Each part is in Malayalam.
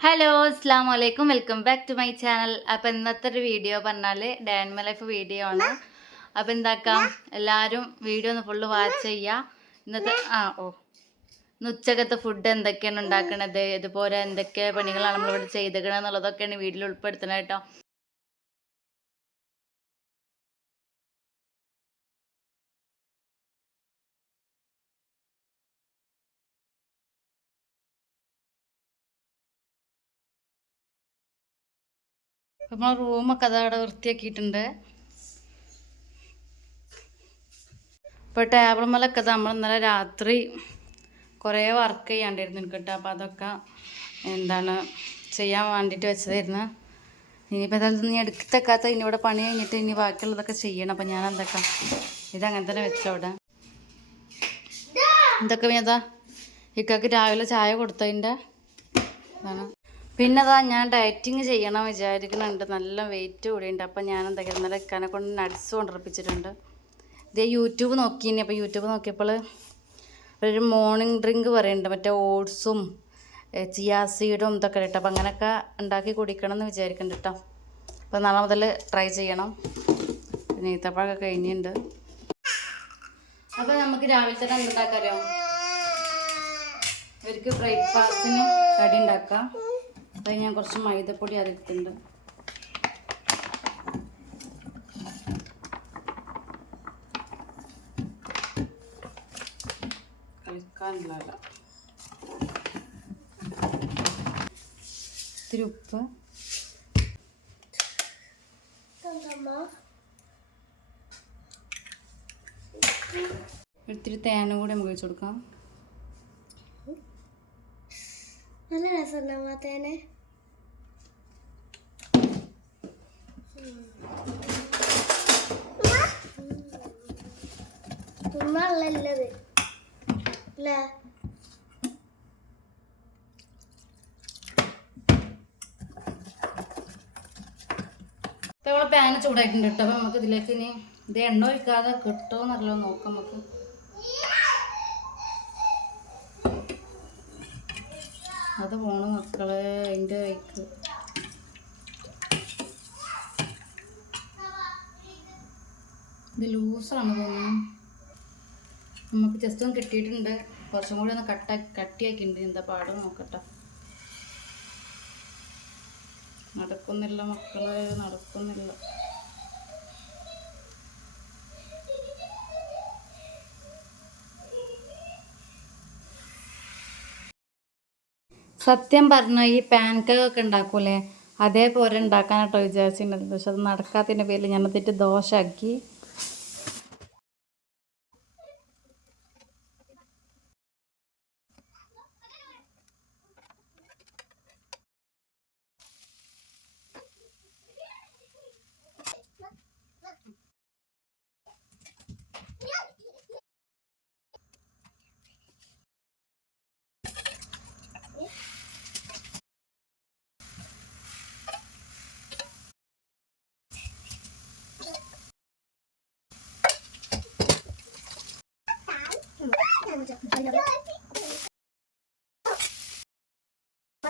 ഹലോ അസ്സാം വലൈക്കും welcome back to my channel അപ്പം ഇന്നത്തെ ഒരു വീഡിയോ പറഞ്ഞാൽ ഡാൻമ ലൈഫ് വീഡിയോ ആണ്. അപ്പം എന്താക്കാം? എല്ലാവരും വീഡിയോ ഒന്ന് ഫുള്ള് വാച്ച് ചെയ്യുക ഇന്നത്തെ ആ ഓ. ഇന്ന് ഉച്ചക്കത്തെ ഫുഡ് എന്തൊക്കെയാണ് ഉണ്ടാക്കണത്? ഇതുപോലെ എന്തൊക്കെ പണികളാണ് നമ്മളിവിടെ ചെയ്തേക്കണത് എന്നുള്ളതൊക്കെയാണ് വീഡിയോയിൽ ഉൾപ്പെടുത്തണേട്ടോ അപ്പം നമ്മൾ റൂമൊക്കെ അതവിടെ വൃത്തിയാക്കിയിട്ടുണ്ട്. ഇപ്പോൾ ടേബിൾ മേലൊക്കെ നമ്മൾ ഇന്നലെ രാത്രി കുറേ വർക്ക് ചെയ്യാണ്ടിരുന്നു കേട്ടോ. അപ്പോൾ അതൊക്കെ എന്താണ് ചെയ്യാൻ വേണ്ടിയിട്ട് വെച്ചതായിരുന്നു. ഇനിയിപ്പോൾ അതൊന്നും നിന്ന് എടുക്കത്തക്കാത്ത ഇനി ഇവിടെ പണി കഴിഞ്ഞിട്ട് ഇനി ബാക്കിയുള്ളതൊക്കെ ചെയ്യണം. അപ്പം ഞാൻ എന്തൊക്കെ ഇതങ്ങനെ തന്നെ വെച്ചവിടെ എന്തൊക്കെ പിന്നെ ഇക്കൊക്കെ രാവിലെ ചായ കൊടുത്തതിന്റെ പിന്നെ അതാ ഞാൻ ഡയറ്റിങ് ചെയ്യണം വിചാരിക്കുന്നുണ്ട്. നല്ല വെയിറ്റ് കൂടിയുണ്ട്. അപ്പം ഞാൻ എന്തൊക്കെ ഇന്നലെ കനെ കൊണ്ട് നട്സ് കൊണ്ടുറപ്പിച്ചിട്ടുണ്ട്. ഇതേ യൂട്യൂബ് നോക്കിയിനി. അപ്പോൾ യൂട്യൂബ് നോക്കിയപ്പോൾ ഒരു മോർണിംഗ് ഡ്രിങ്ക് പറയുന്നുണ്ട് മറ്റേ ഓട്സും ചിയാ സീഡും ഇതൊക്കെ കേട്ടോ അപ്പം അങ്ങനെയൊക്കെ ഉണ്ടാക്കി കുടിക്കണം എന്ന് വിചാരിക്കുന്നുണ്ട് കേട്ടോ അപ്പോൾ നാളെ മുതൽ ട്രൈ ചെയ്യണം. പിന്നെ ഈത്തപ്പഴമൊക്കെ കഴിഞ്ഞിട്ടുണ്ട് അപ്പോൾ നമുക്ക് രാവിലെ തന്നെ എന്തുണ്ടാക്കാമല്ലോ ഇവർക്ക് ബ്രേക്ക്ഫാസ്റ്റിന് കടി ഉണ്ടാക്കാം. അത് ഞാൻ കുറച്ച് മൈദപ്പൊടി അതിട്ടുണ്ട് കളിക്കാനുള്ള ഇത്തിരി ഉപ്പ്. ഇത്തിരി തേനും കൂടി നമുക്ക് വെച്ച് കൊടുക്കാം. നല്ല രസമുണ്ടോ തേനെ? ഇപ്പം നമ്മളെ പാന് ചൂടായിട്ടുണ്ട് കേട്ടോ. അപ്പം നമുക്ക് ഇതിലേക്ക് ഇനി ഇത് എണ്ണ ഒഴിക്കാതെ കിട്ടുമോ എന്നല്ലോ നോക്കാം നമുക്ക്. അത് പോണു മക്കളെ അതിന്റെ വഴിക്ക് ഇത് ലൂസാണ് തോന്നുന്നു. നമുക്ക് ജസ്റ്റ് ഒന്ന് കിട്ടിയിട്ടുണ്ട്. കുറച്ചും കൂടി ഒന്ന് കട്ട കട്ടിയാക്കിയിട്ടുണ്ട്. എന്താ പാട് നോക്കട്ടെ. നടക്കുന്നില്ല മക്കളെ നടക്കുന്നില്ല. സത്യം പറഞ്ഞാൽ ഈ പാൻ കേക്ക് ഒക്കെ ഉണ്ടാക്കൂലേ? അതേപോലെ ഉണ്ടാക്കാനായിട്ടോ വിചാരിച്ചിട്ടുണ്ടായിരുന്നു പക്ഷെ അത് നടക്കാത്തതിന്റെ പേരിൽ ഞാൻ അതിട്ട് ദോശ ആക്കി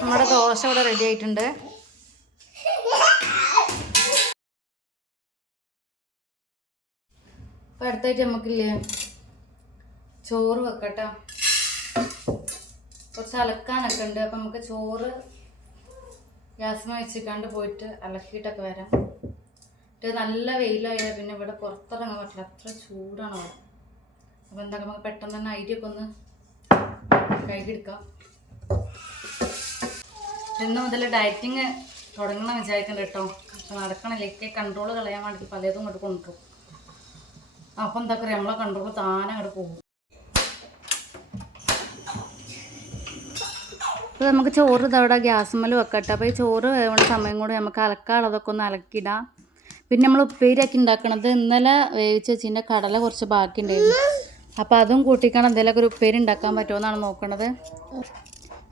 നമ്മുടെ ദോശ ഇവിടെ റെഡി ആയിട്ടുണ്ട്. അപ്പം അടുത്തായിട്ട് നമുക്കില്ലേ ചോറ് വെക്കട്ടോ. കുറച്ച് അലക്കാനൊക്കെ ഉണ്ട്. അപ്പം നമുക്ക് ചോറ് ഗ്യാസ് വെച്ചിക്കാണ്ട് പോയിട്ട് അലക്കിയിട്ടൊക്കെ വരാം. ഇത് നല്ല വെയിലായാൽ പിന്നെ ഇവിടെ പുറത്തിറങ്ങാൻ പറ്റില്ല. അത്ര ചൂടാണ് അവിടെ. അപ്പോൾ എന്താ നമുക്ക് പെട്ടെന്ന് തന്നെ ഐഡിയ ഒക്കെ ഒന്ന് കഴുകിയെടുക്കാം. ഇന്ന് മുതൽ ഡയറ്റിങ് തുടങ്ങണം വിചാരിക്കണ്ട കേട്ടോ. അപ്പം നടക്കണില്ല. ഒക്കെ കൺട്രോൾ കളയാൻ വേണ്ടി പലതും ഇങ്ങോട്ട് കൊണ്ടുപോകും അപ്പം എന്താ പറയുക നമ്മളെ കൺട്രോൾ താനെ അങ്ങോട്ട് പോകും. അപ്പോൾ നമുക്ക് ചോറ് ഇതവിടെ ഗ്യാസുമ്മൽ വെക്കട്ടെ. അപ്പോൾ ഈ ചോറ് വേവുന്ന സമയം കൂടി നമുക്ക് അലക്കാനുള്ളതൊക്കെ ഒന്ന് അലക്കിടാം. പിന്നെ നമ്മൾ ഉപ്പേരിയാക്കി ഉണ്ടാക്കണത് ഇന്നലെ വേവിച്ച് വെച്ചതിന്റെ കടല കുറച്ച് ബാക്കി ഉണ്ടായിരുന്നു അപ്പോൾ അതും കൂട്ടിക്കാണ് എന്തെങ്കിലുമൊക്കെ ഒരു ഉപ്പേരി ഉണ്ടാക്കാൻ പറ്റുമോ എന്നാണ് നോക്കണത്.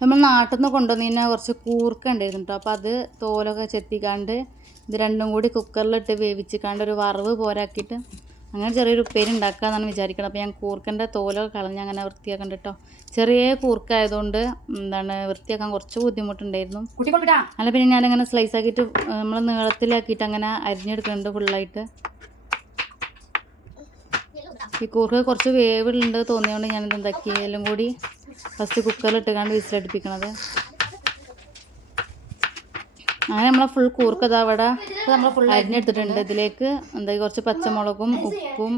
നമ്മൾ നാട്ടിൽ നിന്ന് കൊണ്ടുവന്നതിന് കുറച്ച് കൂർക്ക ഉണ്ടായിരുന്നു കേട്ടോ അപ്പോൾ അത് തോലൊക്കെ ചെത്തിക്കാണ്ട് ഇത് രണ്ടും കൂടി കുക്കറിലിട്ട് വേവിച്ചിക്കാണ്ട് ഒരു വറവ് പോരാക്കിയിട്ട് അങ്ങനെ ചെറിയൊരു ഉപ്പേരി ഉണ്ടാക്കാമെന്നാണ് വിചാരിക്കുന്നത് അപ്പോൾ ഞാൻ കൂർക്കന്റെ തോലൊക്കെ കളഞ്ഞ് അങ്ങനെ വൃത്തിയാക്കണ്ട കേട്ടോ ചെറിയ കൂർക്കായതുകൊണ്ട് എന്താണ് വൃത്തിയാക്കാൻ കുറച്ച് ബുദ്ധിമുട്ടുണ്ടായിരുന്നു. അല്ല പിന്നെ ഞാനങ്ങനെ സ്ലൈസ് ആക്കിയിട്ട് നമ്മൾ നീളത്തിലാക്കിയിട്ട് അങ്ങനെ അരിഞ്ഞെടുക്കുന്നുണ്ട് ഫുള്ളായിട്ട് ഈ കൂർക്ക കുറച്ച് വേവുണ്ട് തോന്നിയതുകൊണ്ട് ഞാനിത് എന്താക്കി? എല്ലാം കൂടി ഫസ്റ്റ് കുക്കറിൽ ഇട്ടുകാണ്ട് വിസിലടുപ്പിക്കണത്. അങ്ങനെ നമ്മളെ ഫുൾ കൂർക്ക് അതാ അവിടെ നമ്മൾ ഫുൾ അരിഞ്ഞെടുത്തിട്ടുണ്ട്. ഇതിലേക്ക് എന്താ കുറച്ച് പച്ചമുളകും ഉപ്പും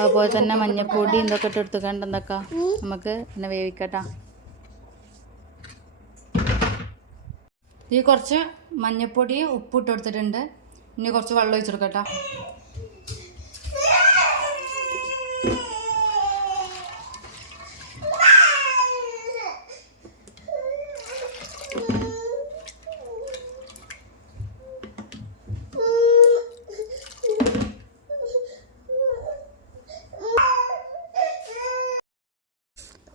അതുപോലെ തന്നെ മഞ്ഞപ്പൊടി ഇതൊക്കെ ഇട്ട് എടുത്തുകൊണ്ട് എന്താക്കാം? നമുക്ക് പിന്നെ വേവിക്കട്ടാ. ഈ കുറച്ച് മഞ്ഞൾപ്പൊടി ഉപ്പ് ഇട്ട് കൊടുത്തിട്ടുണ്ട്. ഇനി കുറച്ച് വെള്ളം ഒഴിച്ച്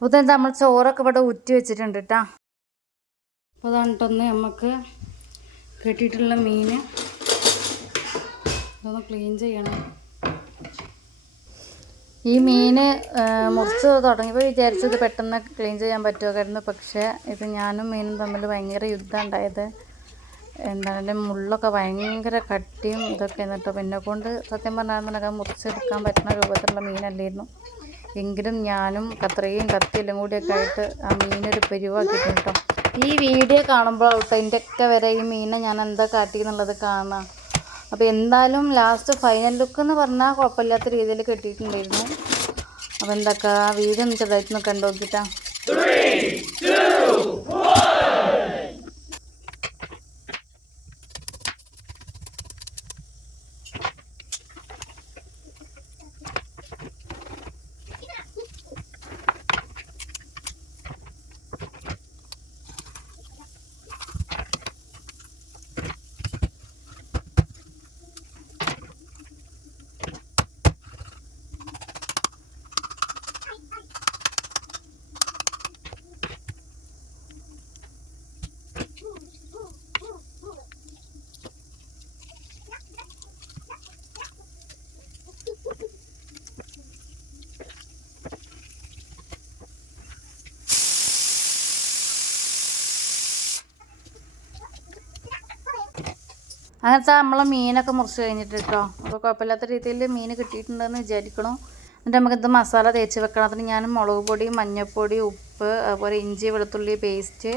അപ്പോൾ നമ്മൾ ചോറൊക്കെ ഇവിടെ ഉറ്റി വെച്ചിട്ടുണ്ട് കേട്ടോ അപ്പോൾ അതാണ്ടിട്ടൊന്ന് നമുക്ക് കെട്ടിയിട്ടുള്ള മീൻ ഇതൊന്ന് ക്ലീൻ ചെയ്യണം. ഈ മീൻ മുറിച്ച് തുടങ്ങിയപ്പോൾ വിചാരിച്ചത് പെട്ടെന്ന് ക്ലീൻ ചെയ്യാൻ പറ്റുമായിരുന്നു പക്ഷേ ഇത് ഞാനും മീനും തമ്മിൽ ഭയങ്കര യുദ്ധം ഉണ്ടായത്. എന്താണ് എന്റെ മുള്ളൊക്കെ ഭയങ്കര കട്ടിയും ഇതൊക്കെ എന്നിട്ട് പിന്നെ കൊണ്ട് സത്യം പറഞ്ഞാൽ മുറിച്ചെടുക്കാൻ പറ്റുന്ന രൂപത്തിലുള്ള മീനല്ലായിരുന്നു. എങ്കിലും ഞാനും കത്രയും കത്തിയെല്ലാം കൂടിയൊക്കെ ആയിട്ട് ആ മീനൊരു പെരുവാക്കിയിട്ടുണ്ട് കേട്ടോ. ഈ വീഡിയോ കാണുമ്പോൾ കേട്ടോ എന്റെ ഒക്കെ വരെ ഈ മീനെ ഞാൻ എന്താ കാട്ടി എന്നുള്ളത് കാണാം. അപ്പോൾ എന്തായാലും ലാസ്റ്റ് ഫൈനൽ ലുക്ക് എന്ന് പറഞ്ഞാൽ കുഴപ്പമില്ലാത്ത രീതിയിൽ കിട്ടിയിട്ടുണ്ടായിരുന്നു. അപ്പോൾ എന്തൊക്കെ ആ വീഡിയോ ഒന്ന് ചെറുതായിട്ടൊന്ന് കണ്ടു അങ്ങനത്തെ നമ്മളെ മീനൊക്കെ മുറിച്ച് കഴിഞ്ഞിട്ട് കേട്ടോ അപ്പോൾ കുഴപ്പമില്ലാത്ത രീതിയിൽ മീൻ കിട്ടിയിട്ടുണ്ടെന്ന് വിചാരിക്കണം. എന്നിട്ട് നമുക്കിത് മസാല തേച്ച് വെക്കണം. അതിന് ഞാൻ മുളക് പൊടി മഞ്ഞൾപ്പൊടി ഉപ്പ് അതുപോലെ ഇഞ്ചി വെളുത്തുള്ളി പേസ്റ്റ്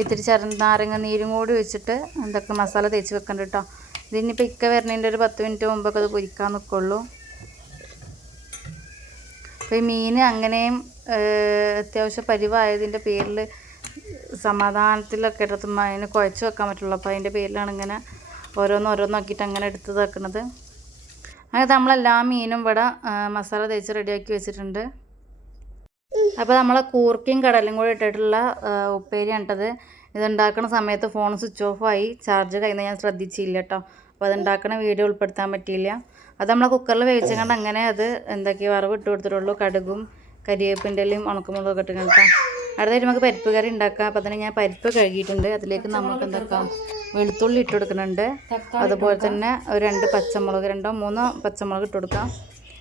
ഇത്തിരി ചെറു നാരങ്ങ നീരും കൂടി വെച്ചിട്ട് എന്തൊക്കെ മസാല തേച്ച് വെക്കണ്ട കേട്ടോ ഇതിനിപ്പോൾ ഇക്ക വരുന്നതിന്റെ ഒരു പത്ത് മിനിറ്റ് മുമ്പൊക്കെ അത് പൊരിക്കാൻ നിൽക്കുള്ളൂ അപ്പോൾ ഈ മീൻ അങ്ങനെയും അത്യാവശ്യം പരിവായതിന്റെ പേരിൽ സമാധാനത്തിലൊക്കെ ഇടത്തുമ്പോൾ അതിന് കുഴച്ച് വെക്കാൻ പറ്റുള്ളൂ. അപ്പോൾ അതിന്റെ പേരിലാണ് ഇങ്ങനെ ഓരോന്ന് ഓരോന്നാക്കിയിട്ട് അങ്ങനെ എടുത്ത് തേക്കണത് അങ്ങനെ നമ്മളെല്ലാ മീനും ഇവിടെ മസാല തേച്ച് റെഡിയാക്കി വെച്ചിട്ടുണ്ട്. അപ്പോൾ നമ്മളെ കൂർക്കയും കടലും കൂടി ഇട്ടിട്ടുള്ള ഉപ്പേരിയാണിട്ടത് ഇതുണ്ടാക്കുന്ന സമയത്ത് ഫോൺ സ്വിച്ച് ഓഫ് ആയി. ചാർജ് കഴിഞ്ഞാൽ ഞാൻ ശ്രദ്ധിച്ചില്ല കേട്ടോ അപ്പോൾ അതുണ്ടാക്കുന്ന വീഡിയോ ഉൾപ്പെടുത്താൻ പറ്റിയില്ല. അത് നമ്മളെ കുക്കറിൽ വേവിച്ചുകൊണ്ട് അങ്ങനെ അത് എന്തൊക്കെയോ വറവ് ഇട്ട് കൊടുത്തിട്ടുള്ളൂ. കടുകും കരിവേപ്പിന്റെ ഇലയും ഉണക്കമുളകൊക്കെ ഇട്ട് കേട്ടോ അടുത്തായിട്ട് നമുക്ക് പരിപ്പ് കറി ഉണ്ടാക്കാം. അപ്പോൾ തന്നെ ഞാൻ പരിപ്പ് കഴുകിയിട്ടുണ്ട്. അതിലേക്ക് നമുക്ക് എന്താക്കാം? വെളുത്തുള്ളി ഇട്ട് കൊടുക്കുന്നുണ്ട്. അതുപോലെ തന്നെ ഒരു രണ്ട് പച്ചമുളക് രണ്ടോ മൂന്നോ പച്ചമുളക് ഇട്ട് കൊടുക്കാം.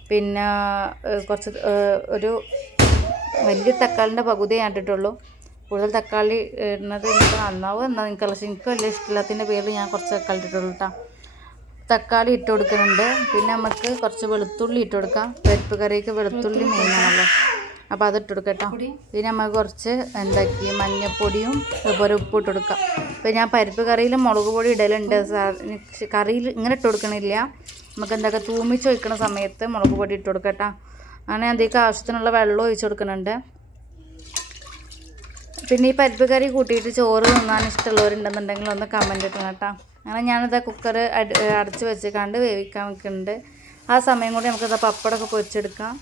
പിന്നെ കുറച്ച് ഒരു വലിയ തക്കാളിന്റെ പകുതിയേ ഇട്ടിട്ടുള്ളൂ. കൂടുതൽ തക്കാളി ഇടുന്നത് എനിക്ക് നന്നാവും. എന്നാൽ എനിക്കല്ല എനിക്ക് വലിയ ഇഷ്ടമില്ലാത്തതിന്റെ പേരിൽ ഞാൻ കുറച്ച് തക്കാളി ഇട്ടിട്ടുള്ളൂ കേട്ടോ തക്കാളി ഇട്ട് കൊടുക്കുന്നുണ്ട്. പിന്നെ നമുക്ക് കുറച്ച് വെളുത്തുള്ളി ഇട്ട് കൊടുക്കാം. പരിപ്പ് കറിക്ക് വെളുത്തുള്ളി മെയിനാണല്ലോ അപ്പോൾ അത് ഇട്ട് കൊടുക്കാം കേട്ടോ പിന്നെ നമ്മൾ കുറച്ച് എന്താക്കി? മഞ്ഞൾപ്പൊടിയും അതുപോലെ ഉപ്പ് ഇട്ട് കൊടുക്കാം. ഇപ്പം ഞാൻ പരിപ്പ് കറിയിൽ മുളക് പൊടി ഇടലുണ്ട്. കറിയിൽ ഇങ്ങനെ ഇട്ട് കൊടുക്കണില്ല. നമുക്ക് എന്തൊക്കെ തൂമിച്ച് ഒഴിക്കണ സമയത്ത് മുളക് പൊടി ഇട്ട് കൊടുക്കട്ടോ. കേട്ടോ അങ്ങനെ അതിലേക്ക് ആവശ്യത്തിനുള്ള വെള്ളം ഒഴിച്ച് കൊടുക്കുന്നുണ്ട് പിന്നെ ഈ പരിപ്പ് കറി കൂട്ടിയിട്ട് ചോറ് തിന്നാൻ ഇഷ്ടമുള്ളവരുണ്ടെന്നുണ്ടെങ്കിൽ ഒന്ന് കമന്റ് ഇട്ടണം കേട്ടോ. അങ്ങനെ ഞാനിത് കുക്കർ അടച്ച് കണ്ട് വേവിക്കാൻ വെക്കുന്നുണ്ട് ആ സമയം കൂടി നമുക്കിത് പപ്പടമൊക്കെ പൊരിച്ചെടുക്കാം.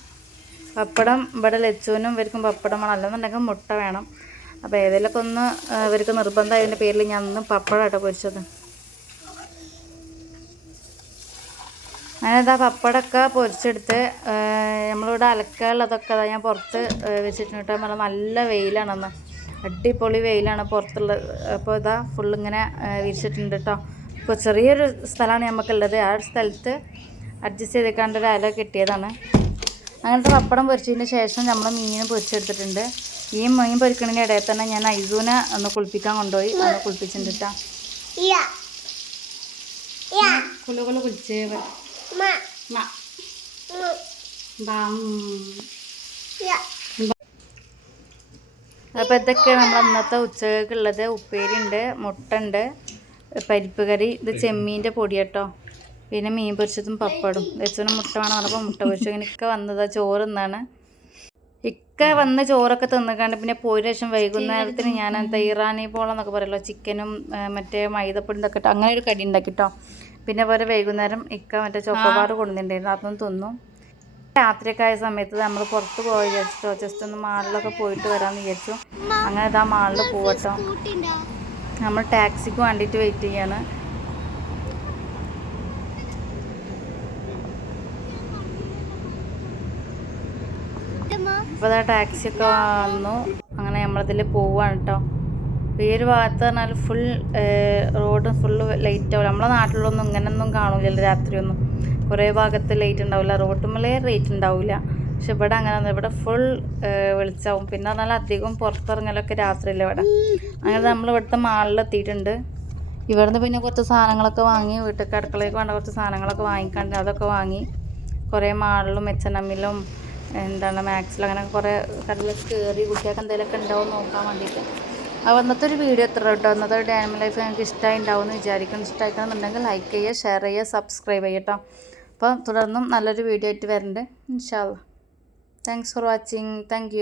പപ്പടം ഇവിടെ ലച്ചുവിനും ഇവർക്കും പപ്പടം വേണം. അല്ലെന്നുണ്ടെങ്കിൽ മുട്ട വേണം. അപ്പോൾ ഏതെങ്കിലുമൊക്കെ ഒന്ന് ഇവർക്ക് നിർബന്ധമായതിന്റെ പേരിൽ ഞാൻ ഒന്ന് പപ്പടമായിട്ട് പൊരിച്ചത്. അങ്ങനെ ഇതാ പപ്പടമൊക്കെ പൊരിച്ചെടുത്ത് നമ്മളിവിടെ അലക്കാനുള്ളതൊക്കെ അതാ ഞാൻ പുറത്ത് വെച്ചിട്ടുണ്ട് കേട്ടോ. നല്ല വെയിലാണെന്ന്. അടിപൊളി വെയിലാണ് പുറത്തുള്ളത്. അപ്പോൾ ഇതാ ആ, വിരിച്ചിട്ടുണ്ട് കേട്ടോ. ഇപ്പോൾ ചെറിയൊരു സ്ഥലമാണ് നമുക്കുള്ളത് ആ സ്ഥലത്ത് അഡ്ജസ്റ്റ് ചെയ്തേക്കാണ്ട് ഒരു അല കിട്ടിയതാണ്. അങ്ങനത്തെ പപ്പടം പൊരിച്ചതിന് ശേഷം നമ്മൾ മീൻ പൊരിച്ചെടുത്തിട്ടുണ്ട്. ഈ മീൻ പൊരിക്കണതിന്റെ ഇടയിൽ തന്നെ ഞാൻ ഐസൂനെ ഒന്ന് കുളിപ്പിക്കാൻ കൊണ്ടുപോയി. ഒന്ന് കുളിപ്പിച്ചിട്ടാ അപ്പം കുലു കുലു കുളിച്ച്. അപ്പോൾ ഇതൊക്കെയാണ് നമ്മൾ അന്നത്തെ ഉച്ചകൾക്കുള്ളത് ഉപ്പേരി ഉണ്ട് മുട്ട ഉണ്ട് പരിപ്പ് കറി ഇത് ചെമ്മീന്റെ പൊടി കേട്ടോ. പിന്നെ മീൻ പൊരിച്ചതും പപ്പടും. വെച്ചോന് മുട്ട വേണം പറഞ്ഞപ്പോൾ മുട്ട പൊരിച്ചു. ഇക്ക വന്നതാ ചോറ് തിന്നാണ് ഇക്ക വന്ന് ചോറൊക്കെ തിന്നിക്കാണ്ട് പിന്നെ പോയ ശേഷം വൈകുന്നേരത്തിന് ഞാൻ തൈറാനി പോളം എന്നൊക്കെ പറയുമല്ലോ ചിക്കനും മറ്റേ മൈദപ്പൊടി ഇതൊക്കെ ഇട്ട് അങ്ങനെ ഒരു കടി ഉണ്ടാക്കി കേട്ടോ പിന്നെ പോലെ വൈകുന്നേരം ഇക്ക മറ്റേ ചോക്കോബാർ കൊണ്ടുവന്നിട്ടുണ്ടായിരുന്നു. അതൊന്നും തിന്നു. രാത്രിയൊക്കെ ആയ സമയത്ത് നമ്മൾ പുറത്ത് പോയി വിചാരിച്ചിട്ടോ. ജസ്റ്റ് ഒന്ന് മാളിലൊക്കെ പോയിട്ട് വരാമെന്ന് വിചാരിച്ചു. അങ്ങനെ ഇതാ മാളിൽ പോവട്ടോ. നമ്മൾ ടാക്സിക്ക് വേണ്ടിയിട്ട് വെയിറ്റ് ചെയ്യാണ്. അപ്പോൾ ഇതാ ടാക്സി ഒക്കെ വന്നു. അങ്ങനെ നമ്മളതിൽ പോവുകയാണ് കേട്ടോ ഈ ഒരു ഭാഗത്ത് പറഞ്ഞാൽ ഫുൾ റോഡ് ഫുള്ള് ലൈറ്റ് ആവില്ല നമ്മളെ നാട്ടിലൊന്നും ഇങ്ങനെയൊന്നും കാണില്ല രാത്രിയൊന്നും. കുറേ ഭാഗത്ത് ലൈറ്റ് ഉണ്ടാവില്ല റോഡുമ്മലേ ലൈറ്റ് ഉണ്ടാവില്ല പക്ഷെ ഇവിടെ അങ്ങനെ ഇവിടെ ഫുൾ വെളിച്ചാവും. പിന്നെ പറഞ്ഞാൽ അധികം പുറത്തിറങ്ങലൊക്കെ രാത്രിയില്ല ഇവിടെ. അങ്ങനെ നമ്മൾ ഇവിടുത്തെ മാളിൽ എത്തിയിട്ടുണ്ട്. ഇവിടുന്ന് പിന്നെ കുറച്ച് സാധനങ്ങളൊക്കെ വാങ്ങി വീട്ടിലേക്ക് അടുക്കളയ്ക്ക് വേണ്ട കുറച്ച് സാധനങ്ങളൊക്കെ വാങ്ങിക്കണ്ട് അതൊക്കെ വാങ്ങി കുറേ മാളിലും എച്ച് എൻ എമ്മിലും എന്താണ് മാക്സിൽ അങ്ങനെ കുറേ കടലൊക്കെ കയറി കുട്ടികൾക്ക് എന്തെങ്കിലുമൊക്കെ ഉണ്ടാവും നോക്കാൻ വേണ്ടിയിട്ട് അപ്പോൾ ഇന്നത്തെ ഒരു വീഡിയോ എത്ര കേട്ടോ ഇന്നത്തെ ഒരു ഡാനിമൽ ലൈഫ് ഞങ്ങൾക്ക് ഇഷ്ടമായി ഉണ്ടാവും എന്ന് വിചാരിക്കുന്നു. ഇഷ്ടമായിക്കണമെന്നുണ്ടെങ്കിൽ ലൈക്ക് ചെയ്യുക ഷെയർ ചെയ്യുക സബ്സ്ക്രൈബ് ചെയ്യുക കേട്ടോ അപ്പോൾ തുടർന്നും നല്ലൊരു വീഡിയോ ആയിട്ട് വരുന്നുണ്ട് ഇൻഷാല്ല താങ്ക്സ് ഫോർ വാച്ചിങ് താങ്ക്